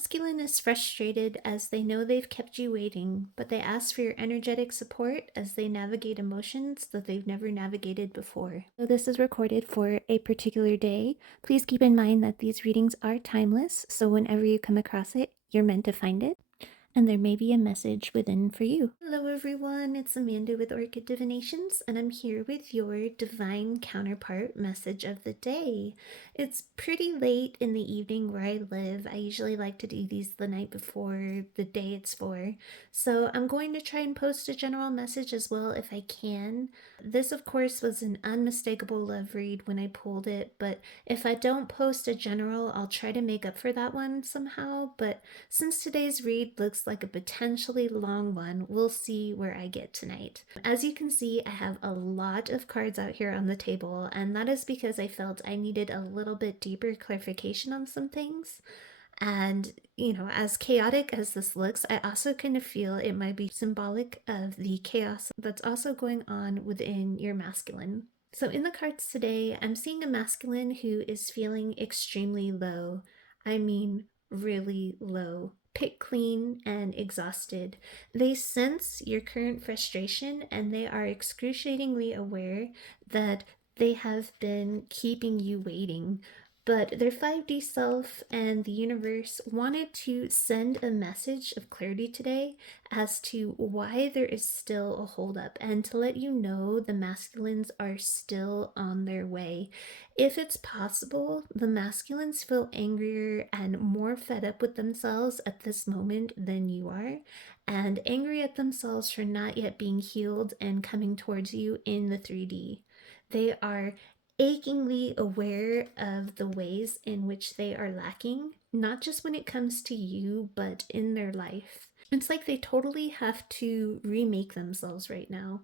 masculine is frustrated as they know they've kept you waiting, but they ask for your energetic support as they navigate emotions that they've never navigated before. So this is recorded for a particular day. Please keep in mind that these readings are timeless, so whenever you come across it, you're meant to find it, and there may be a message within for you. Hello everyone, it's Amanda with Orchid Divinations, and I'm here with your divine counterpart message of the day. It's pretty late in the evening where I live. I usually like to do these the night before the day it's for, so I'm going to try and post a general message as well if I can. This of course was an unmistakable love read when I pulled it, but if I don't post a general, I'll try to make up for that one somehow. But since today's read looks like a potentially long one, we'll see where I get tonight. As you can see, I have a lot of cards out here on the table, and that is because I felt I needed a little bit deeper clarification on some things. And, as chaotic as this looks, I also kind of feel it might be symbolic of the chaos that's also going on within your masculine. So in the cards today, I'm seeing a masculine who is feeling extremely low. I mean, really low. Pick clean and exhausted. They sense your current frustration and they are excruciatingly aware that they have been keeping you waiting. But their 5D self and the universe wanted to send a message of clarity today as to why there is still a holdup and to let you know the masculines are still on their way. If it's possible, the masculines feel angrier and more fed up with themselves at this moment than you are, and angry at themselves for not yet being healed and coming towards you in the 3D. They are achingly aware of the ways in which they are lacking, not just when it comes to you, but in their life. It's like they totally have to remake themselves right now.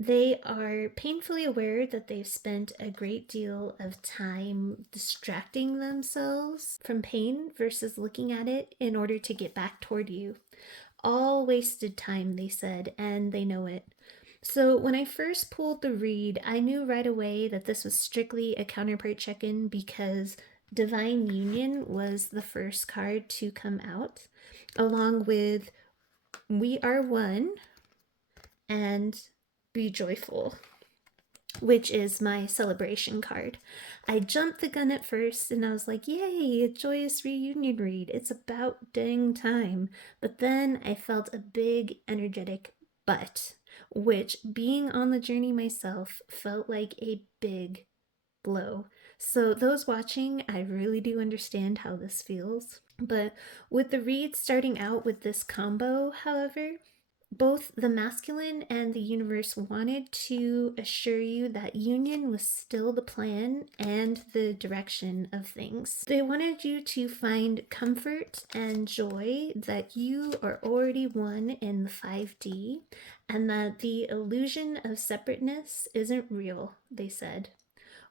They are painfully aware that they've spent a great deal of time distracting themselves from pain versus looking at it in order to get back toward you. All wasted time, they said, and they know it. So when I first pulled the read, I knew right away that this was strictly a counterpart check-in because Divine Union was the first card to come out, along with We Are One and Be Joyful, which is my celebration card. I jumped the gun at first and I was like, yay, a joyous reunion read. It's about dang time. But then I felt a big energetic but, which being on the journey myself felt like a big blow. So those watching, I really do understand how this feels. But with the read starting out with this combo, however, both the masculine and the universe wanted to assure you that union was still the plan and the direction of things. They wanted you to find comfort and joy that you are already one in the 5D and that the illusion of separateness isn't real, they said.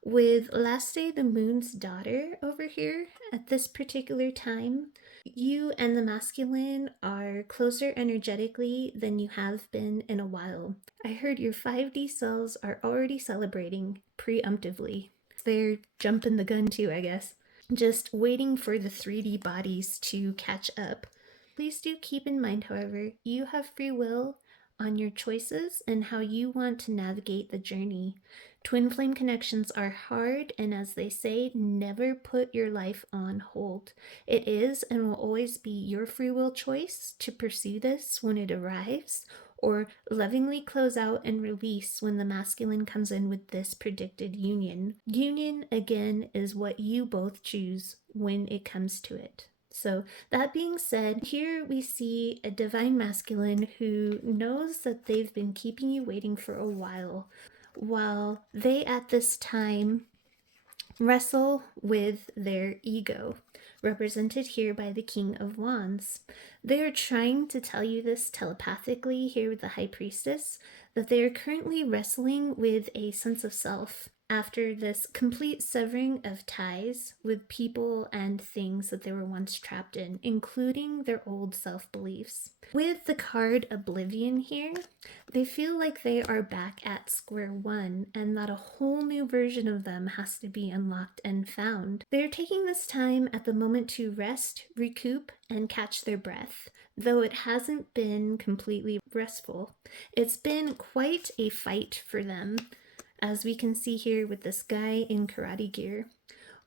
With Last Day the Moon's daughter over here at this particular time, you and the masculine are closer energetically than you have been in a while. I heard your 5D cells are already celebrating preemptively. They're jumping the gun too, I guess. Just waiting for the 3D bodies to catch up. Please do keep in mind, however, you have free will on your choices and how you want to navigate the journey. Twin flame connections are hard, and as they say, never put your life on hold. It is and will always be your free will choice to pursue this when it arrives, or lovingly close out and release when the masculine comes in with this predicted union. Union, again, is what you both choose when it comes to it. So that being said, here we see a divine masculine who knows that they've been keeping you waiting for a while they at this time wrestle with their ego, represented here by the King of Wands. They are trying to tell you this telepathically here with the High Priestess, that they are currently wrestling with a sense of self. after this complete severing of ties with people and things that they were once trapped in, including their old self-beliefs. With the card Oblivion here, they feel like they are back at square one and that a whole new version of them has to be unlocked and found. They're taking this time at the moment to rest, recoup, and catch their breath, though it hasn't been completely restful. It's been quite a fight for them, as we can see here with this guy in karate gear.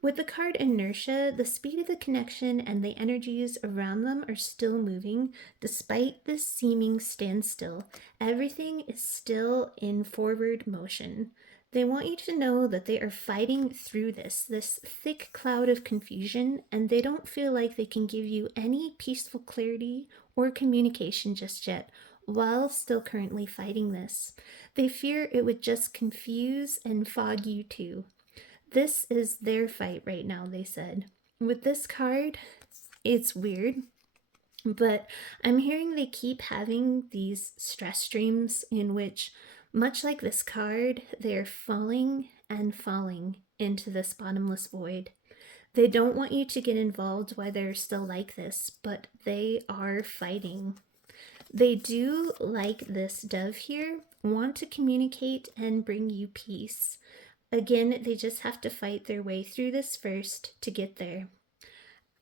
With the card Inertia, the speed of the connection and the energies around them are still moving despite this seeming standstill. Everything is still in forward motion. They want you to know that they are fighting through this thick cloud of confusion, and they don't feel like they can give you any peaceful clarity or communication just yet, while still currently fighting this. They fear it would just confuse and fog you too. This is their fight right now, they said. With this card, it's weird, but I'm hearing they keep having these stress streams in which, much like this card, they're falling and falling into this bottomless void. They don't want you to get involved while they're still like this, but they are fighting. They do, like this dove here, want to communicate and bring you peace. Again, they just have to fight their way through this first to get there.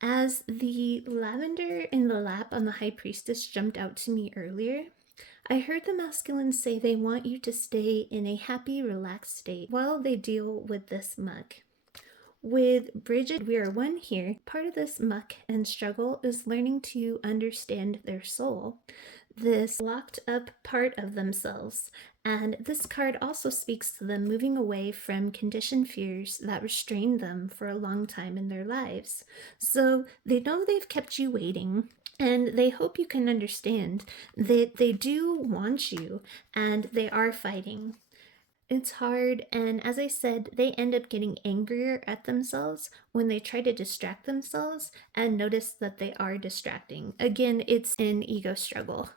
As the lavender in the lap on the High Priestess jumped out to me earlier, I heard the masculines say they want you to stay in a happy, relaxed state while they deal with this muck. With Bridget, we are one here. Part of this muck and struggle is learning to understand their soul, this locked up part of themselves. And this card also speaks to them moving away from conditioned fears that restrained them for a long time in their lives. So they know they've kept you waiting, and they hope you can understand that they do want you and they are fighting. It's hard, and as I said, they end up getting angrier at themselves when they try to distract themselves and notice that they are distracting. Again, it's an ego struggle.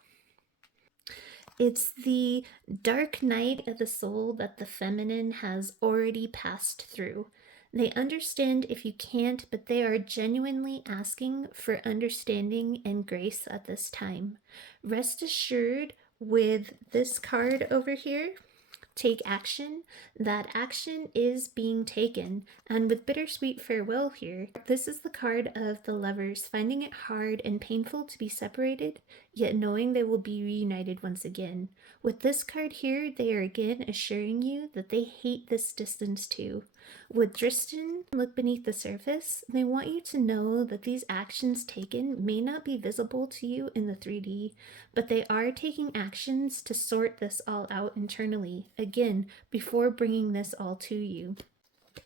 It's the dark night of the soul that the feminine has already passed through. They understand if you can't, but they are genuinely asking for understanding and grace at this time. Rest assured, with this card over here, take action, that action is being taken. And with Bittersweet Farewell here, this is the card of the lovers finding it hard and painful to be separated, yet knowing they will be reunited once again. With this card here, they are again assuring you that they hate this distance too. With Tristan, look beneath the surface. They want you to know that these actions taken may not be visible to you in the 3D, but they are taking actions to sort this all out internally, again, before bringing this all to you.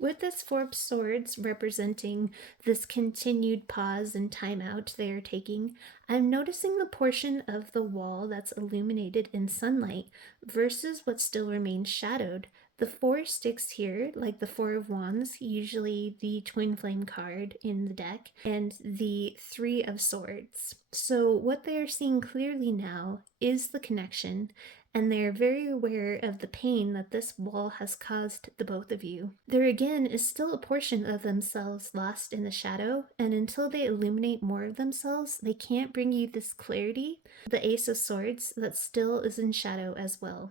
With this Four of Swords representing this continued pause and timeout they are taking, I'm noticing the portion of the wall that's illuminated in sunlight versus what still remains shadowed. The four sticks here, like the Four of Wands, usually the Twin Flame card in the deck, and the Three of Swords. So what they are seeing clearly now is the connection, and they are very aware of the pain that this wall has caused the both of you. There again is still a portion of themselves lost in the shadow, and until they illuminate more of themselves, they can't bring you this clarity, the Ace of Swords, that still is in shadow as well.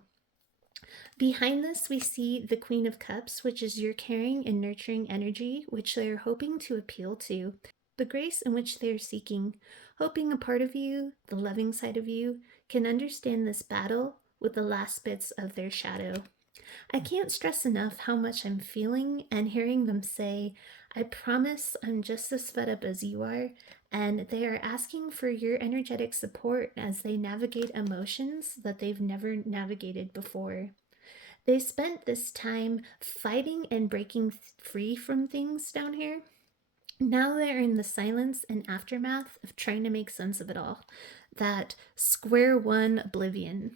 Behind this, we see the Queen of Cups, which is your caring and nurturing energy, which they are hoping to appeal to. The grace in which they are seeking, hoping a part of you, the loving side of you, can understand this battle with the last bits of their shadow. I can't stress enough how much I'm feeling and hearing them say, I promise I'm just as fed up as you are, and they are asking for your energetic support as they navigate emotions that they've never navigated before. They spent this time fighting and breaking free from things down here. Now they're in the silence and aftermath of trying to make sense of it all. That square one oblivion.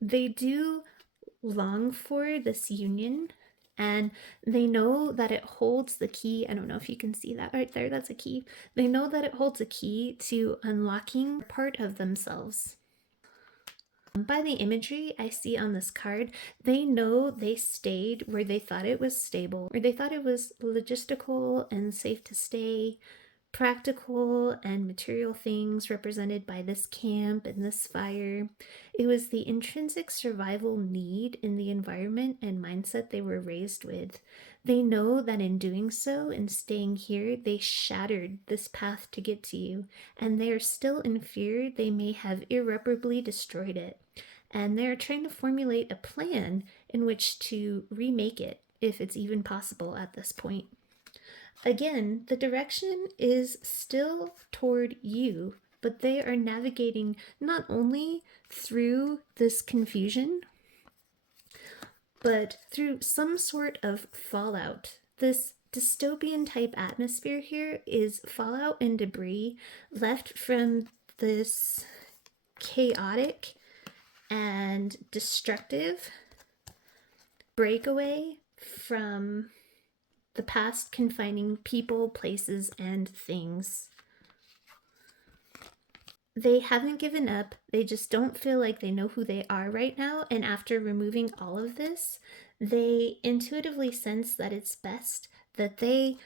They do long for this union, and they know that it holds the key. I don't know if you can see that right there. That's a key. They know that it holds a key to unlocking part of themselves. By the imagery I see on this card, they know they stayed where they thought it was stable, or they thought it was logistical and safe to stay, practical and material things represented by this camp and this fire. It was the intrinsic survival need in the environment and mindset they were raised with. They know that in doing so and staying here, they shattered this path to get to you, and they are still in fear they may have irreparably destroyed it. And they're trying to formulate a plan in which to remake it, if it's even possible at this point. Again, the direction is still toward you, but they are navigating not only through this confusion, but through some sort of fallout. This dystopian type atmosphere here is fallout and debris left from this chaotic and destructive breakaway from the past, confining people, places, and things. They haven't given up. They just don't feel like they know who they are right now. And after removing all of this, they intuitively sense that it's best that they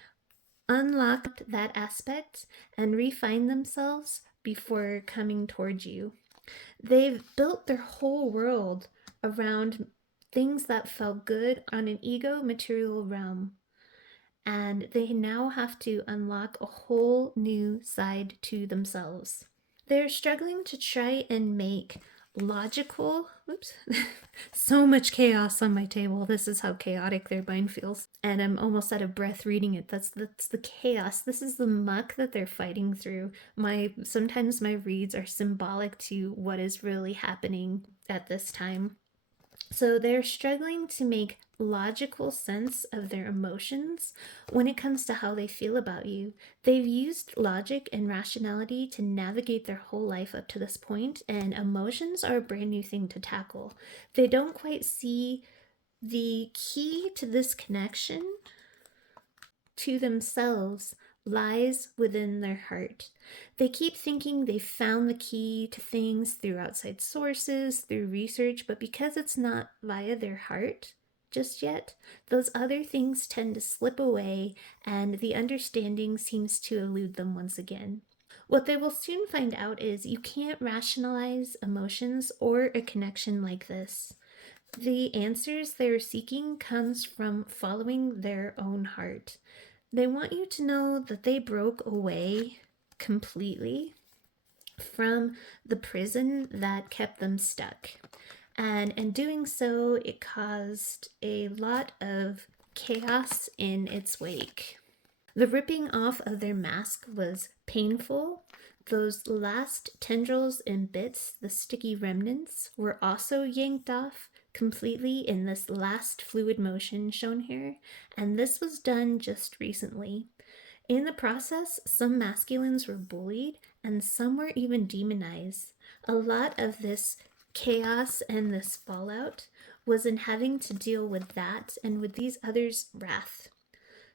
unlock that aspect and refine themselves before coming towards you. They've built their whole world around things that felt good on an ego material realm. And they now have to unlock a whole new side to themselves. They're struggling to try and make logical, so much chaos on my table. This is how chaotic their mind feels. And I'm almost out of breath reading it. That's the chaos. This is the muck that they're fighting through. Sometimes my reads are symbolic to what is really happening at this time. So they're struggling to make logical sense of their emotions when it comes to how they feel about you. They've used logic and rationality to navigate their whole life up to this point, and emotions are a brand new thing to tackle. They don't quite see the key to this connection to themselves lies within their heart. They keep thinking they've found the key to things through outside sources, through research, but because it's not via their heart just yet, those other things tend to slip away and the understanding seems to elude them once again. What they will soon find out is you can't rationalize emotions or a connection like this. The answers they're seeking comes from following their own heart. They want you to know that they broke away completely from the prison that kept them stuck. And in doing so, it caused a lot of chaos in its wake. The ripping off of their mask was painful. Those last tendrils and bits, the sticky remnants, were also yanked off completely in this last fluid motion shown here, and this was done just recently. In the process, some masculines were bullied and some were even demonized. A lot of this chaos and this fallout was in having to deal with that and with these others' wrath.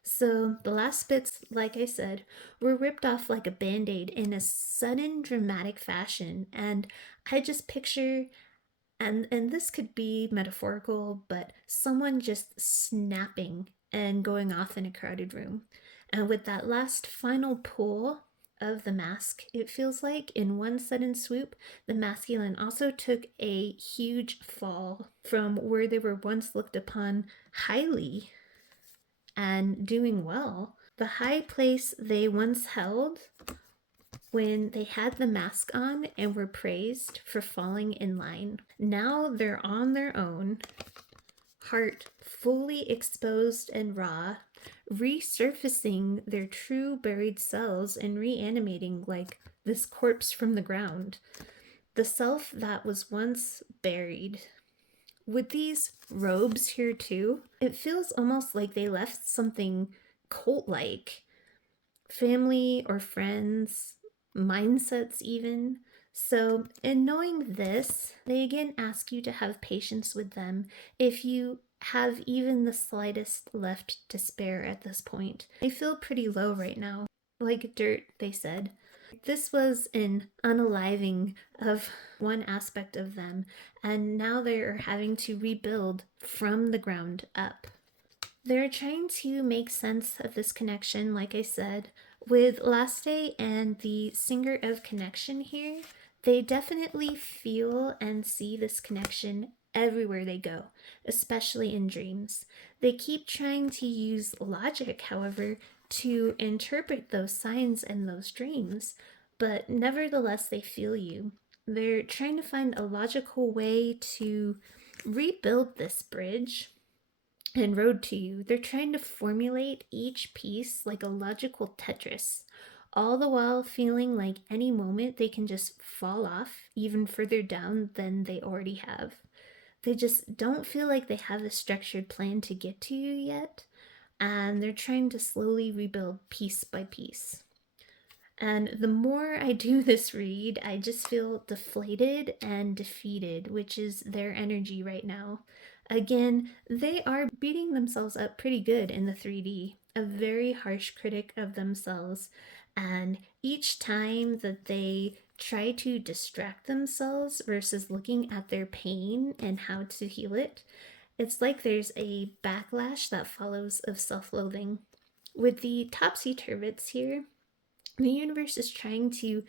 So the last bits, like I said, were ripped off like a band-aid in a sudden dramatic fashion, and I just picture, and this could be metaphorical, but someone just snapping and going off in a crowded room. And with that last final pull of the mask, it feels like in one sudden swoop, the masculine also took a huge fall from where they were once looked upon highly and doing well. The high place they once held when they had the mask on and were praised for falling in line. Now they're on their own, heart fully exposed and raw, resurfacing their true buried selves and reanimating like this corpse from the ground. The self that was once buried. With these robes here too, it feels almost like they left something cult-like. Family or friends, mindsets even. So in knowing this, they again ask you to have patience with them if you have even the slightest left to spare at this point. They feel pretty low right now, like dirt, they said. This was an unaliving of one aspect of them, and now they're having to rebuild from the ground up. They're trying to make sense of this connection, like I said. With Laste and the Singer of Connection here, they definitely feel and see this connection everywhere they go, especially in dreams. They keep trying to use logic, however, to interpret those signs and those dreams, but nevertheless, they feel you. They're trying to find a logical way to rebuild this bridge and road to you. They're trying to formulate each piece like a logical Tetris, all the while feeling like any moment they can just fall off even further down than they already have. They just don't feel like they have a structured plan to get to you yet, and they're trying to slowly rebuild piece by piece. And the more I do this read, I just feel deflated and defeated, which is their energy right now. Again, they are beating themselves up pretty good in the 3D, a very harsh critic of themselves. And each time that they try to distract themselves versus looking at their pain and how to heal it, it's like there's a backlash that follows of self loathing. With the topsy turvets here, the universe is trying to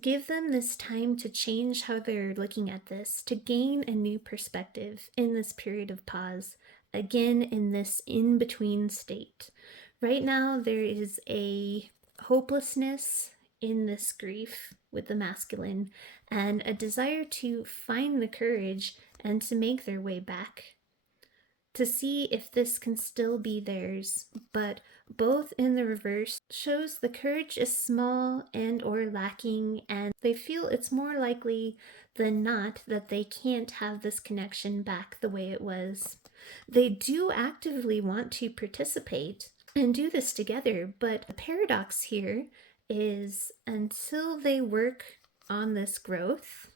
give them this time to change how they're looking at this, to gain a new perspective in this period of pause, again in this in between state. Right now, there is a hopelessness in this grief with the masculine and a desire to find the courage and to make their way back, to see if this can still be theirs, but both in the reverse shows the courage is small and or lacking, and they feel it's more likely than not that they can't have this connection back the way it was. They do actively want to participate and do this together, but the paradox here is until they work on this growth,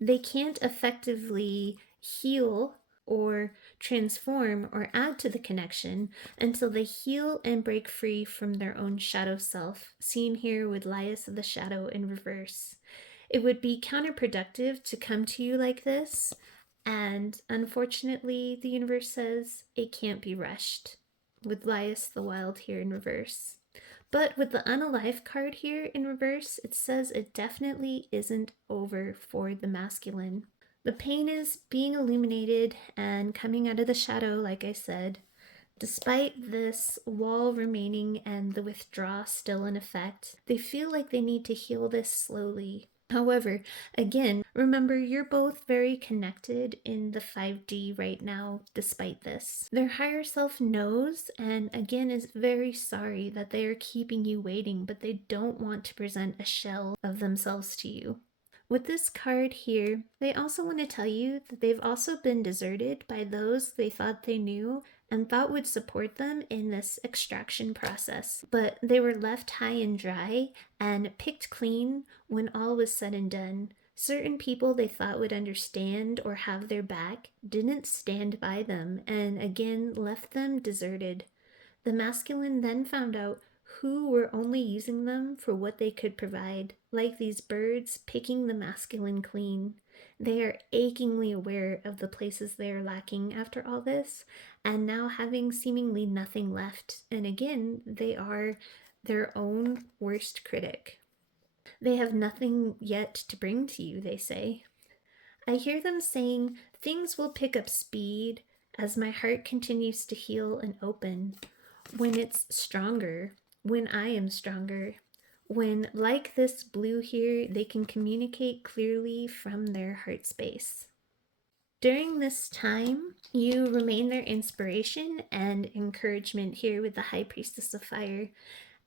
they can't effectively heal or transform or add to the connection until they heal and break free from their own shadow self, seen here with Laius of the Shadow in reverse. It would be counterproductive to come to you like this, and unfortunately, the universe says it can't be rushed, with Laius the Wild here in reverse. But with the unalive card here in reverse, it says it definitely isn't over for the masculine. The pain is being illuminated and coming out of the shadow, like I said. Despite this wall remaining and the withdrawal still in effect, they feel like they need to heal this slowly. However, again, remember you're both very connected in the 5D right now, despite this. Their higher self knows and again is very sorry that they are keeping you waiting, but they don't want to present a shell of themselves to you. With this card here, they also want to tell you that they've also been deserted by those they thought they knew and thought would support them in this extraction process. But they were left high and dry and picked clean when all was said and done. Certain people they thought would understand or have their back didn't stand by them and again left them deserted. The masculine then found out who were only using them for what they could provide, like these birds picking the masculine clean. They are achingly aware of the places they are lacking after all this, and now having seemingly nothing left. And again, they are their own worst critic. They have nothing yet to bring to you, they say. I hear them saying, things will pick up speed as my heart continues to heal and open. When it's stronger, when I am stronger, when, like this blue here, they can communicate clearly from their heart space. During this time, you remain their inspiration and encouragement here with the High Priestess of Fire,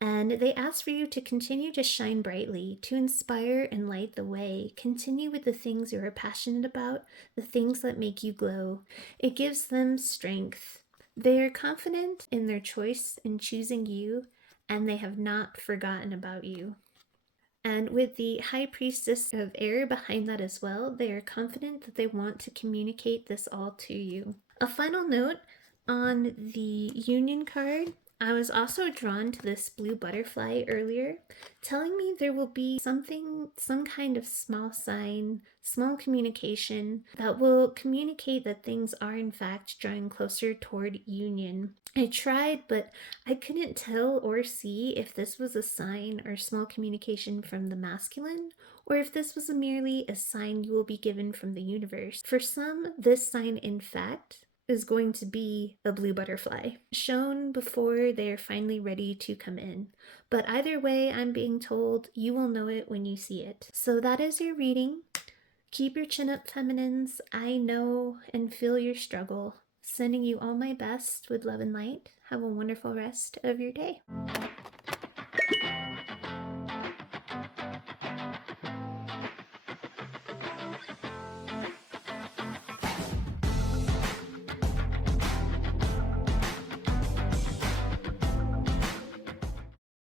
and they ask for you to continue to shine brightly, to inspire and light the way. Continue with the things you are passionate about, the things that make you glow. It gives them strength. They are confident in their choice in choosing you, and they have not forgotten about you. And with the High Priestess of Air behind that as well, they are confident that they want to communicate this all to you. A final note on the Union card, I was also drawn to this blue butterfly earlier, telling me there will be something, some kind of small sign, small communication that will communicate that things are in fact drawing closer toward union. I tried, but I couldn't tell or see if this was a sign or small communication from the masculine, or if this was merely a sign you will be given from the universe. For some, this sign, in fact, is going to be a blue butterfly, shown before they are finally ready to come in. But either way, I'm being told you will know it when you see it. So that is your reading. Keep your chin up, feminines. I know and feel your struggle. Sending you all my best with love and light. Have a wonderful rest of your day.